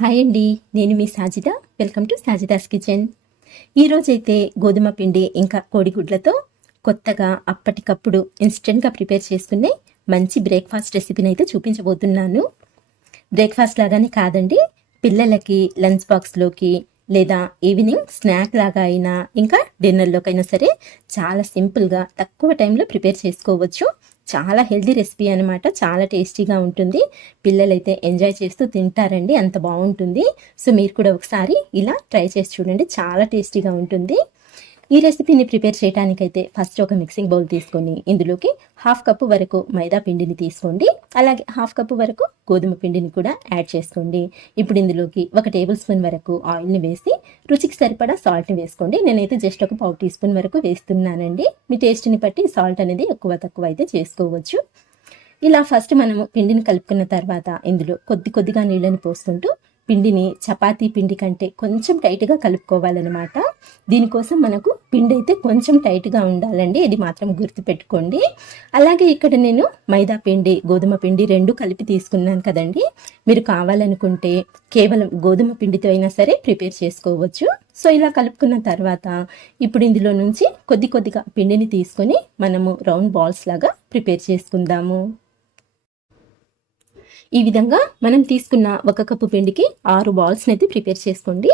Hi అండి, నేను మీ Sajida. Welcome to Sajida's kitchen. ఈరోజైతే గోధుమ పిండి ఇంకా కోడిగుడ్లతో కొత్తగా అప్పటికప్పుడు ఇన్స్టెంట్గా ప్రిపేర్ చేసుకునే మంచి బ్రేక్ఫాస్ట్ రెసిపీని అయితే చూపించబోతున్నాను. బ్రేక్ఫాస్ట్ లాగానే కాదండి, పిల్లలకి లంచ్ బాక్స్లోకి లేదా ఈవినింగ్ స్నాక్ లాగా అయినా ఇంకా డిన్నర్లోకైనా సరే చాలా సింపుల్గా తక్కువ టైంలో ప్రిపేర్ చేసుకోవచ్చు. చాలా హెల్దీ రెసిపీ అనమాట. చాలా టేస్టీగా ఉంటుంది. పిల్లలైతే ఎంజాయ్ చేస్తూ తింటారండి, అంత బాగుంటుంది. సో మీరు కూడా ఒకసారి ఇలా ట్రై చేసి చూడండి, చాలా టేస్టీగా ఉంటుంది. ఈ రెసిపీని ప్రిపేర్ చేయడానికైతే ఫస్ట్ ఒక మిక్సింగ్ బౌల్ తీసుకొని ఇందులోకి 1/2 కప్పు వరకు మైదా పిండిని తీసుకోండి. అలాగే 1/2 కప్పు వరకు గోధుమ పిండిని కూడా యాడ్ చేసుకోండి. ఇప్పుడు ఇందులోకి 1 టేబుల్ స్పూన్ వరకు ఆయిల్ని వేసి రుచికి సరిపడా సాల్ట్ని వేసుకోండి. నేనైతే జస్ట్ ఒక 1/2 టీ స్పూన్ వరకు వేస్తున్నానండి. మీ టేస్ట్ని బట్టి సాల్ట్ అనేది ఎక్కువ తక్కువ అయితే చేసుకోవచ్చు. ఇలా ఫస్ట్ మనము పిండిని కలుపుకున్న తర్వాత ఇందులో కొద్దిగా నీళ్ళని పోస్తుంటూ పిండిని చపాతీ పిండి కంటే కొంచెం టైట్గా కలుపుకోవాలన్నమాట. దీనికోసం మనకు పిండి అయితే కొంచెం టైట్గా ఉండాలండి, ఇది మాత్రం గుర్తుపెట్టుకోండి. అలాగే ఇక్కడ నేను మైదా పిండి గోధుమ పిండి 2 కలిపి తీసుకున్నాను కదండి. మీరు కావాలనుకుంటే కేవలం గోధుమ పిండితో అయినా సరే ప్రిపేర్ చేసుకోవచ్చు. సో ఇలా కలుపుకున్న తర్వాత ఇప్పుడు ఇందులో నుంచి కొద్దిగా పిండిని తీసుకొని మనము రౌండ్ బాల్స్ లాగా ప్రిపేర్ చేసుకుందాము. ఈ విధంగా మనం తీసుకున్న 1 కప్పు పిండికి 6 బాల్స్ని అయితే ప్రిపేర్ చేసుకోండి.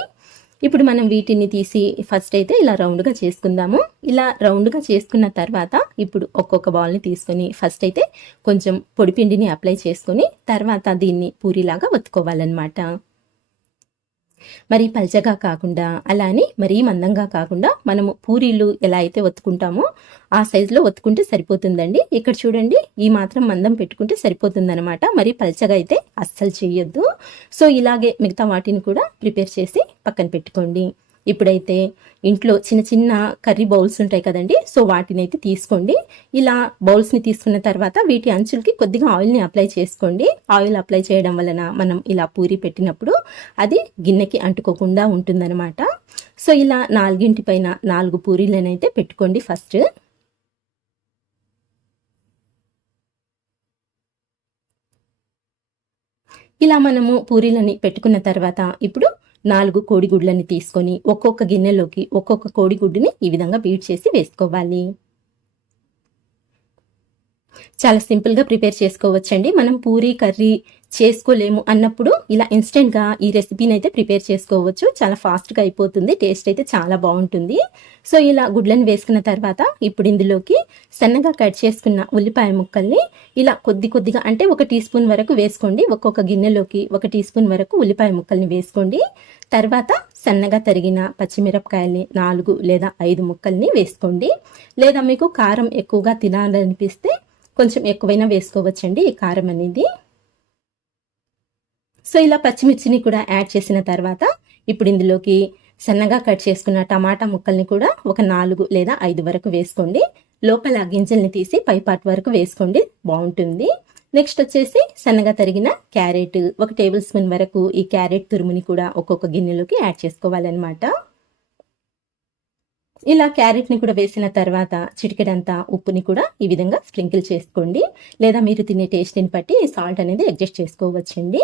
ఇప్పుడు మనం వీటిని తీసి ఫస్ట్ అయితే ఇలా రౌండ్గా చేసుకుందాము. ఇలా రౌండ్గా చేసుకున్న తర్వాత ఇప్పుడు ఒక్కొక్క బాల్ని తీసుకొని ఫస్ట్ అయితే కొంచెం పొడి పిండిని అప్లై చేసుకొని తర్వాత దీన్ని పూరిలాగా ఒత్తుకోవాలన్నమాట. మరీ పల్చగా కాకుండా అలానే మరీ మందంగా కాకుండా మనము పూరీలు ఎలా అయితే ఒత్తుకుంటామో ఆ సైజులో ఒత్తుకుంటే సరిపోతుందండి. ఇక్కడ చూడండి, ఈ మాత్రం మందం పెట్టుకుంటే సరిపోతుందన్నమాట. మరీ పల్చగా అయితే అస్సలు చేయొద్దు. సో ఇలాగే మిగతా వాటిని కూడా ప్రిపేర్ చేసి పక్కన పెట్టుకోండి. ఇప్పుడైతే ఇంట్లో చిన్న కర్రీ బౌల్స్ ఉంటాయి కదండి, సో వాటిని అయితే తీసుకోండి. ఇలా బౌల్స్ని తీసుకున్న తర్వాత వీటి అంచులకి కొద్దిగా ఆయిల్ని అప్లై చేసుకోండి. ఆయిల్ అప్లై చేయడం వలన మనం ఇలా పూరి పెట్టినప్పుడు అది గిన్నెకి అంటుకోకుండా ఉంటుందన్నమాట. సో ఇలా 4 పైన 4 పూరీలను అయితే పెట్టుకోండి ఫస్ట్. ఇలా మనము పూరీలని పెట్టుకున్న తర్వాత ఇప్పుడు 4 కోడిగుడ్లని తీసుకొని ఒక్కొక్క గిన్నెలోకి ఒక్కొక్క కోడిగుడ్డుని ఈ విధంగా బీట్ చేసి వేసుకోవాలి. చాలా సింపుల్గా ప్రిపేర్ చేసుకోవచ్చండి. మనం పూరీ కర్రీ చేసుకోలేము అన్నప్పుడు ఇలా ఇన్స్టెంట్గా ఈ రెసిపీని అయితే ప్రిపేర్ చేసుకోవచ్చు. చాలా ఫాస్ట్గా అయిపోతుంది, టేస్ట్ అయితే చాలా బాగుంటుంది. సో ఇలా గుడ్లను వేసుకున్న తర్వాత ఇప్పుడు ఇందులోకి సన్నగా కట్ చేసుకున్న ఉల్లిపాయ ముక్కల్ని ఇలా కొద్దిగా అంటే 1 టీ స్పూన్ వరకు వేసుకోండి. ఒక్కొక్క గిన్నెలోకి 1 టీ స్పూన్ వరకు ఉల్లిపాయ ముక్కల్ని వేసుకోండి. తర్వాత సన్నగా తరిగిన పచ్చిమిరపకాయల్ని 4 లేదా 5 ముక్కల్ని వేసుకోండి. లేదా మీకు కారం ఎక్కువగా తినాలనిపిస్తే కొంచెం ఎక్కువైనా వేసుకోవచ్చండి ఈ కారం అనేది. సో ఇలా పచ్చిమిర్చిని కూడా యాడ్ చేసిన తర్వాత ఇప్పుడు ఇందులోకి సన్నగా కట్ చేసుకున్న టమాటా ముక్కల్ని కూడా ఒక 4 లేదా 5 వరకు వేసుకోండి. లోపల గింజల్ని తీసి పై పార్ట్ వరకు వేసుకోండి, బాగుంటుంది. నెక్స్ట్ వచ్చేసి సన్నగా తరిగిన క్యారెట్ 1 టేబుల్ స్పూన్ వరకు ఈ క్యారెట్ తురుముని కూడా ఒక్కొక్క గిన్నెలోకి యాడ్ చేసుకోవాలన్నమాట. ఇలా క్యారెట్ని కూడా వేసిన తర్వాత చిటికెడంతా ఉప్పుని కూడా ఈ విధంగా స్ప్రింకిల్ చేసుకోండి. లేదా మీరు తినే టేస్ట్ని బట్టి సాల్ట్ అనేది అడ్జస్ట్ చేసుకోవచ్చండి.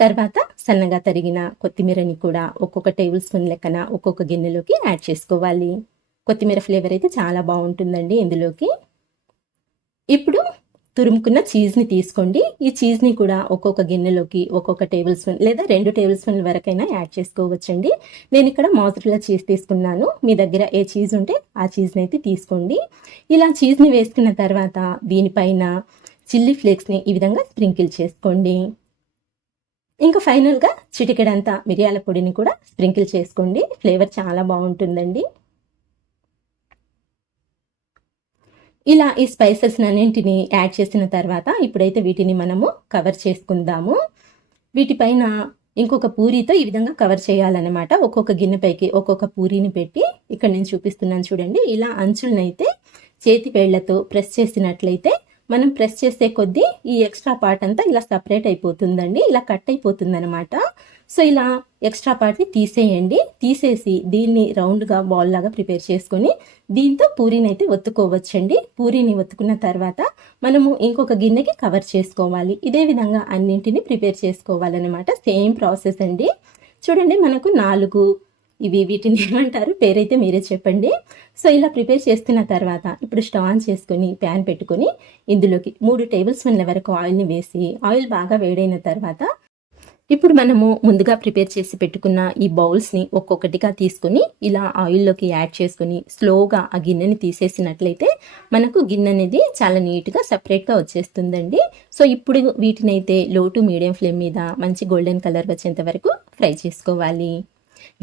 తర్వాత సన్నగా తరిగిన కొత్తిమీరని కూడా ఒక్కొక్క టేబుల్ స్పూన్ లెక్కన ఒక్కొక్క గిన్నెలోకి యాడ్ చేసుకోవాలి. కొత్తిమీర ఫ్లేవర్ అయితే చాలా బాగుంటుందండి ఇందులోకి. ఇప్పుడు తురుముకున్న చీజ్ని తీసుకోండి. ఈ చీజ్ని కూడా ఒక్కొక్క గిన్నెలోకి ఒక్కొక్క టేబుల్ స్పూన్ లేదా 2 టేబుల్ స్పూన్ల వరకైనా యాడ్ చేసుకోవచ్చండి. నేను ఇక్కడ మోజరెల్లా చీజ్ తీసుకున్నాను. మీ దగ్గర ఏ చీజ్ ఉంటే ఆ చీజ్ని అయితే తీసుకోండి. ఇలా చీజ్ని వేసుకున్న తర్వాత దీనిపైన చిల్లీ ఫ్లేక్స్ని ఈ విధంగా స్ప్రింకిల్ చేసుకోండి. ఇంకా ఫైనల్గా చిటికెడంతా మిరియాల పొడిని కూడా స్ప్రింకిల్ చేసుకోండి. ఫ్లేవర్ చాలా బాగుంటుందండి. ఇలా ఈ స్పైసెస్ అన్నింటిని యాడ్ చేసిన తర్వాత ఇప్పుడైతే వీటిని మనము కవర్ చేసుకుందాము. వీటిపైన ఇంకొక పూరీతో ఈ విధంగా కవర్ చేయాలన్నమాట. ఒక్కొక్క గిన్నెపైకి ఒక్కొక్క పూరీని పెట్టి ఇక్కడ నేను చూపిస్తున్నాను చూడండి. ఇలా అంచులనైతే చేతి వేళ్లతో ప్రెస్ చేసినట్లయితే మనం ప్రెస్ చేసే కొద్దీ ఈ ఎక్స్ట్రా పార్ట్ అంతా ఇలా సపరేట్ అయిపోతుందండి, ఇలా కట్ అయిపోతుంది అనమాట. సో ఇలా ఎక్స్ట్రా పార్ట్ని తీసేయండి. తీసేసి దీన్ని రౌండ్గా బాల్ లాగా ప్రిపేర్ చేసుకొని దీంతో పూరీని అయితే ఒత్తుకోవచ్చండి. పూరీని ఒత్తుకున్న తర్వాత మనము ఇంకొక గిన్నెకి కవర్ చేసుకోవాలి. ఇదే విధంగా అన్నింటినీ ప్రిపేర్ చేసుకోవాలన్నమాట. సేమ్ ప్రాసెస్ అండి. చూడండి, మనకు 4 వీటిని ఏమంటారు, పేరైతే మీరే చెప్పండి. సో ఇలా ప్రిపేర్ చేసుకున్న తర్వాత ఇప్పుడు స్టవ్ ఆన్ చేసుకొని ప్యాన్ పెట్టుకొని ఇందులోకి 3 టేబుల్ స్పూన్ల వరకు ఆయిల్ని వేసి ఆయిల్ బాగా వేడైన తర్వాత ఇప్పుడు మనము ముందుగా ప్రిపేర్ చేసి పెట్టుకున్న ఈ బౌల్స్ని ఒక్కొక్కటిగా తీసుకొని ఇలా ఆయిల్లోకి యాడ్ చేసుకొని స్లోగా ఆ గిన్నెని తీసేసినట్లయితే మనకు గిన్నె అనేది చాలా నీట్గా సపరేట్గా వచ్చేస్తుందండి. సో ఇప్పుడు వీటిని అయితే లో టు మీడియం ఫ్లేమ్ మీద మంచి గోల్డెన్ కలర్ వచ్చేంత వరకు ఫ్రై చేసుకోవాలి.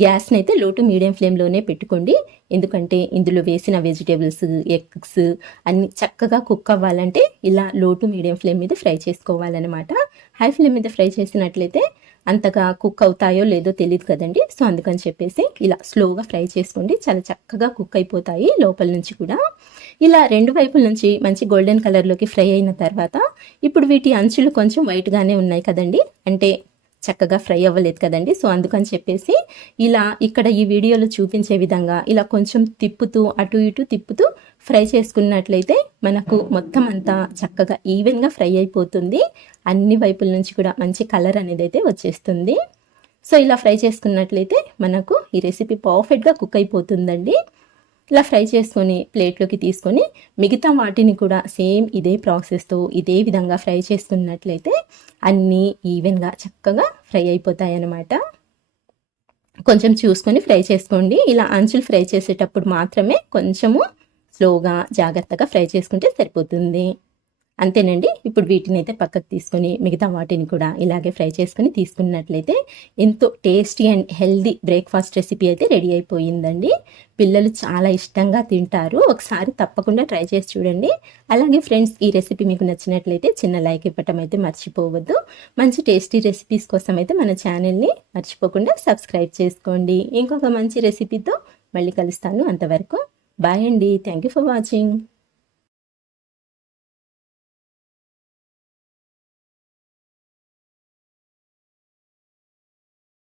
గ్యాస్ని అయితే లో టు మీడియం ఫ్లేమ్లోనే పెట్టుకోండి, ఎందుకంటే ఇందులో వేసిన వెజిటేబుల్స్, ఎగ్స్ అన్ని చక్కగా కుక్ అవ్వాలంటే ఇలా లో టు మీడియం ఫ్లేమ్ మీద ఫ్రై చేసుకోవాలన్నమాట. హై ఫ్లేమ్ మీద ఫ్రై చేసినట్లయితే అంతగా కుక్ అవుతాయో లేదో తెలియదు కదండి. సో అందుకని చెప్పేసి ఇలా స్లోగా ఫ్రై చేసుకోండి, చాలా చక్కగా కుక్ అయిపోతాయి లోపల నుంచి కూడా. ఇలా 2 వైపుల నుంచి మంచి గోల్డెన్ కలర్లోకి ఫ్రై అయిన తర్వాత ఇప్పుడు వీటి అంచులు కొంచెం వైట్గానే ఉన్నాయి కదండి, అంటే చక్కగా ఫ్రై అవ్వలేదు కదండి. సో అందుకని చెప్పేసి ఇలా ఇక్కడ ఈ వీడియోలో చూపించే విధంగా ఇలా కొంచెం తిప్పుతూ అటు ఇటు తిప్పుతూ ఫ్రై చేసుకున్నట్లయితే మనకు మొత్తం అంతా చక్కగా ఈవెన్గా ఫ్రై అయిపోతుంది. అన్ని వైపుల నుంచి కూడా మంచి కలర్ అనేది అయితే వచ్చేస్తుంది. సో ఇలా ఫ్రై చేసుకున్నట్లయితే మనకు ఈ రెసిపీ పర్ఫెక్ట్గా కుక్ అయిపోతుందండి. ఇలా ఫ్రై చేసుకొని ప్లేట్లోకి తీసుకొని మిగతా వాటిని కూడా సేమ్ ఇదే ప్రాసెస్తో ఇదే విధంగా ఫ్రై చేసుకున్నట్లయితే అన్నీ ఈవెన్గా చక్కగా ఫ్రై అయిపోతాయి అన్నమాట. కొంచెం చూసుకొని ఫ్రై చేసుకోండి. ఇలా అంచులు ఫ్రై చేసేటప్పుడు మాత్రమే కొంచెము స్లోగా జాగ్రత్తగా ఫ్రై చేసుకుంటే సరిపోతుంది. అంతేనండి. ఇప్పుడు వీటిని అయితే పక్కకు తీసుకొని మిగతా వాటిని కూడా ఇలాగే ఫ్రై చేసుకొని తీసుకున్నట్లయితే ఎంతో tasty and healthy breakfast recipe అయితే రెడీ అయిపోయిందండి. పిల్లలు చాలా ఇష్టంగా తింటారు. ఒకసారి తప్పకుండా ట్రై చేసి చూడండి. అలాగే ఫ్రెండ్స్, ఈ రెసిపీ మీకు నచ్చినట్లయితే చిన్న లైక్ ఇవ్వటం అయితే మర్చిపోవద్దు. మంచి టేస్టీ రెసిపీస్ కోసం అయితే మన ఛానల్ని మర్చిపోకుండా సబ్స్క్రైబ్ చేసుకోండి. ఇంకొక మంచి రెసిపీతో మళ్ళీ కలుస్తాను. అంతవరకు బాయ్ అండి. Thank you for watching.